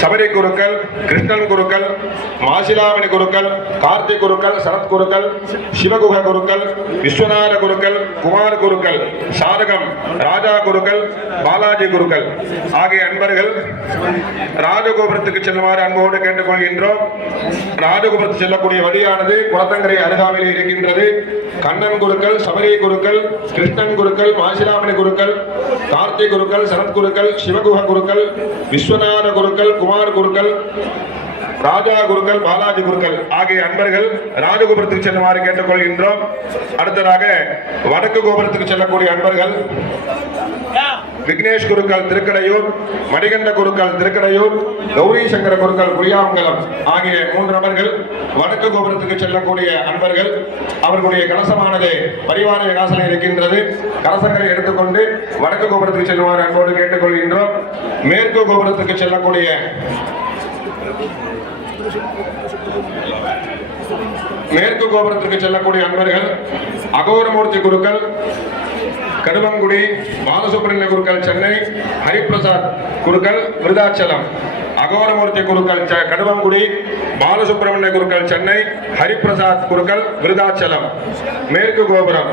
சபரி குருக்கள், கிருஷ்ணன் குருக்கள், மாசிலாமணி குருக்கள், கார்த்திக் குருக்கள், சரத் குருக்கள், சிவகுக குருக்கள், விஸ்வநாத குருக்கள், குமார் குருக்கள், சாதகம் ராஜா குருக்கள், பாலாஜி குருக்கள் ஆகிய அன்பர்கள் ராஜகோபுரத்துக்கு செல்லுமாறு அன்போடு கேட்டுக்கொள்கின்றோம். ராஜகோபுரத்துக்கு செல்லக்கூடிய வழியானது குளத்தங்கரை அருகாமையில் இருக்கின்றது. கண்ணன் குருக்கள், சபரி குருக்கள், கிருஷ்ணன் குருக்கள், மாசிலாமணி குருக்கள், கார்த்திக் குருக்கள், சரத் குருக்கள், சிவகுக குருக்கள், விஸ்வநாத குருக்கள், குமார் குருக்கள், ராஜா குருக்கள், பாலாஜி குருக்கள் ஆகிய அன்பர்கள் ராஜகோபுரத்துக்கு செல்லுமாறு கேட்டுக்கொள்கின்றோம். அடுத்ததாக வடக்கு கோபுரத்துக்கு செல்லக்கூடிய அன்பர்கள் விக்னேஷ் குருக்கள் திருக்கடையூர், மணிகண்ட குருக்கள் திருக்கடையூர், கௌரி சங்கர குருக்கள் குளியாமங்கலம் ஆகிய 3 நபர்கள் வடக்கு கோபுரத்துக்கு செல்லக்கூடிய அன்பர்கள். அவர்களுடைய கலசமானது பரிவார விகாசனம் இருக்கின்றது. கலசங்களை எடுத்துக்கொண்டு வடக்கு கோபுரத்துக்கு செல்லுமாறு அன்போடு கேட்டுக்கொள்கின்றோம். மேற்கு கோபுரத்துக்கு செல்லக்கூடிய மேற்கு கோபுரத்திற்கு செல்லக்கூடிய அன்பர்கள் அகோரமூர்த்தி குருக்கள் கடுவங்குடி, பாலசுப்ரமணிய குருக்கள் சென்னை, ஹரிபிரசாத் குருக்கள் விருதாச்சலம். அகோரமூர்த்தி குருக்கள் கடுவங்குடி, பாலசுப்ரமணிய குருக்கள் சென்னை, ஹரிபிரசாத் குருக்கள் விருதாச்சலம். மேற்கு கோபுரம்